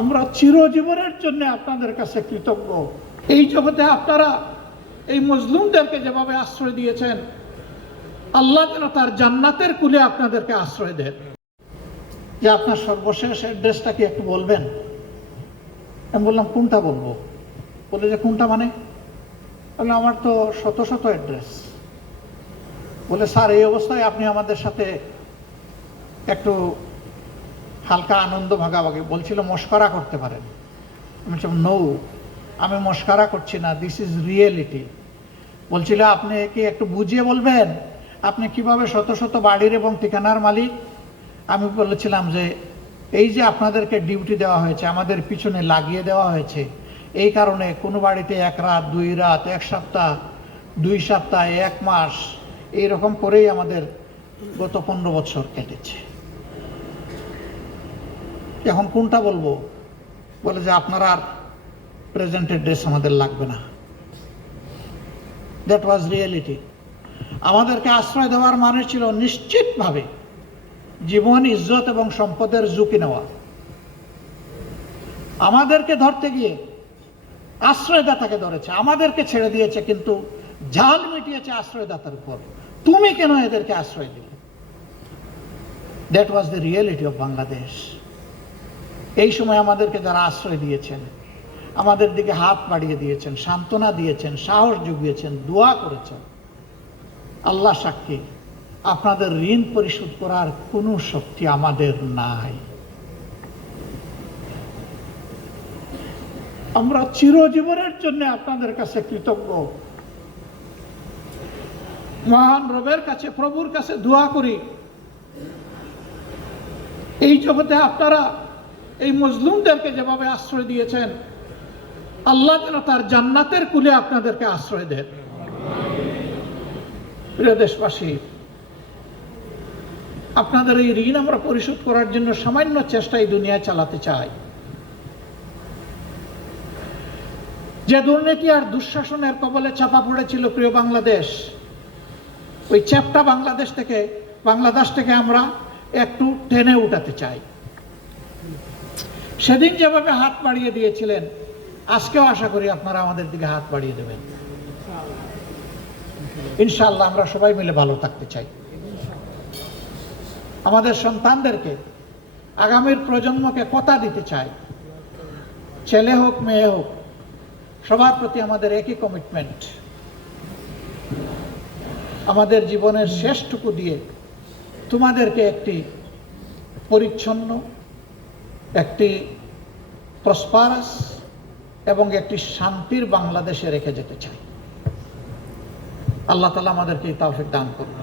আমরা চিরজীবনের জন্য আপনাদের কাছে কৃতজ্ঞ। এই জগতে আপনারা এই মজলুমদেরকে যেভাবে আশ্রয় দিয়েছেন, আল্লাহ যেন তার জান্নাতের কুলে আপনাদেরকে আশ্রয় দেন। যে আপনার সর্বশেষ অ্যাড্রেসটা কি একটু বলবেন? আমি বললাম কোনটা বলবো? বলে যে কোনটা মানে? বলে আমার তো শত শত অ্যাড্রেস। বলে স্যার, এই অবস্থায় আপনি আমাদের সাথে একটু হালকা আনন্দ ভাগাভাগি বলছিল, মস্করা করতে পারেন। আমি বলছিলাম নো, আমি মস্করা করছি না, দিস ইজ রিয়েলিটি। বলছিল আপনি কি একটু বুঝিয়ে বলবেন আপনি কিভাবে শত শত বাড়ির এবং ঠিকানার মালিক? আমি বলেছিলাম যে এই যে আপনাদেরকে ডিউটি দেওয়া হয়েছে, আমাদের পিছনে লাগিয়ে দেওয়া হয়েছে, এই কারণে কোনো বাড়িতে 1 রাত 2 রাত 1 সপ্তাহ 2 সপ্তাহ 1 মাস এইরকম করেই আমাদের গত 15 বছর কেটেছে। এখন কোনটা বলবো? বলে যে আপনার আর প্রেজেন্ট অ্যাড্রেস আমাদের লাগবে না। That was reality. আমাদেরকে আশ্রয় দেওয়ার মানে ছিল নিশ্চিতভাবে জীবন, ইজ্জত এবং সম্পদের ঝুঁকি নেওয়া। আমাদেরকে ধরতে গিয়ে আশ্রয়দাতাকে ধরেছে, আমাদেরকে ছেড়ে দিয়েছে, কিন্তু জাল মিটিয়েছে আশ্রয়দাতার উপর। তুমি কেন এদেরকে আশ্রয় দিলে? That was the reality of Bangladesh. এই সময় আমাদেরকে যারা আশ্রয় দিয়েছেন, আমাদের দিকে হাত বাড়িয়ে দিয়েছেন, সান্ত্বনা দিয়েছেন, সাহস জুগিয়েছেন, দোয়া করেছেন, আল্লাহ সাক্ষী, আপনাদের ঋণ পরিশোধ করার কোনো শক্তি আমাদের নাই। আমরা চিরজীবনের জন্য আপনাদের কাছে কৃতজ্ঞ। মহান রবের কাছে, প্রভুর কাছে দোয়া করি, এই জগতে আপনারা এই মজলুমদেরকে যেভাবে আশ্রয় দিয়েছেন, আল্লাহ যেন তার জান্নাতের কুলে আপনাদেরকে আশ্রয় দেন। প্রিয় দেশবাসী, আপনাদের এই ঋণ আমরা পরিশোধ করার জন্য সামান্য চেষ্টা এই দুনিয়ায় চালাতে চাই। যে দুর্নীতি আর দুঃশাসনের কবলে চাপা পড়েছিল প্রিয় বাংলাদেশ, ওই চ্যাপ্টা বাংলাদেশ থেকে আমরা একটু টেনে উঠাতে চাই। সেদিন যেভাবে হাত বাড়িয়ে দিয়েছিলেন, আজকেও আশা করি আপনারা আমাদের দিকে হাত বাড়িয়ে দেবেন। ইনশাআল্লাহ আমরা সবাই মিলে ভালো থাকতে চাই। আমাদের সন্তানদেরকে, আগামীর প্রজন্মকে কথা দিতে চাই, ছেলে হোক মেয়ে হোক, সবার প্রতি আমাদের একই কমিটমেন্ট। আমাদের জীবনের শেষটুকু দিয়ে তোমাদেরকে একটি পরিচ্ছন্ন, একটি প্রসপারাস এবং একটি শান্তির বাংলাদেশে রেখে যেতে চাই। আল্লাহ তাআলা আমাদেরকে এই তৌফিক দান করুন।